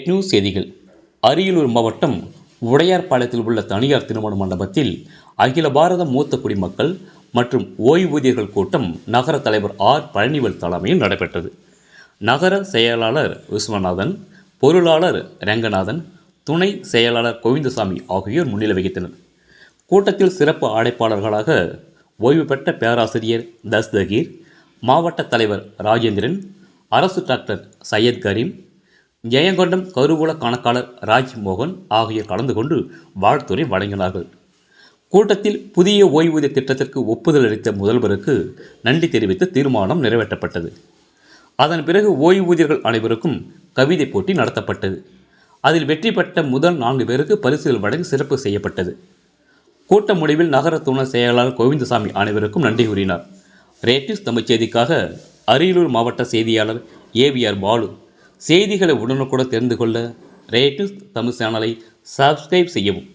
Rate news செய்திகள். அரியலூர் மாவட்டம் உடையார்பாளையத்தில் உள்ள தனியார் திருமண மண்டபத்தில் அகில பாரத மூத்த குடிமக்கள் மற்றும் ஓய்வூதியர்கள் கூட்டம் நகர தலைவர் ஆர் பழனிவேல் தலைமையில் நடைபெற்றது. நகர செயலாளர் விஸ்வநாதன், பொருளாளர் ரங்கநாதன், துணை செயலாளர் கோவிந்தசாமி ஆகியோர் முன்னிலை வகித்தனர். கூட்டத்தில் சிறப்பு அழைப்பாளர்களாக ஓய்வு பெற்ற பேராசிரியர் தஸ்தகீர், மாவட்ட தலைவர் ராஜேந்திரன், அரசு டாக்டர் சையத் கரீம், ஜெயங்கொண்டம் கருவூல கணக்காளர் ராஜ்மோகன் ஆகியோர் கலந்து கொண்டு வாழ்த்துரை வழங்கினார்கள். கூட்டத்தில் புதிய ஓய்வூதிய திட்டத்திற்கு ஒப்புதல் அளித்த முதல்வருக்கு நன்றி தெரிவித்து தீர்மானம் நிறைவேற்றப்பட்டது. அதன் பிறகு ஓய்வூதியர்கள் அனைவருக்கும் கவிதை போட்டி நடத்தப்பட்டது. அதில் வெற்றி பெற்ற முதல் 4 பேருக்கு பரிசுகள் வழங்கி சிறப்பு செய்யப்பட்டது. கூட்ட முடிவில் நகர துணை செயலாளர் கோவிந்தசாமி அனைவருக்கும் நன்றி கூறினார். ரேட் நியூஸ் தமிழ் செய்திக்காக அரியலூர் மாவட்ட செய்தியாளர் ஏவிஆர் பாலு. செய்திகளை உடனுக்குடன் தெரிந்து கொள்ள ரேட் நியூஸ் தமிழ் சேனலை சப்ஸ்கிரைப் செய்யவும்.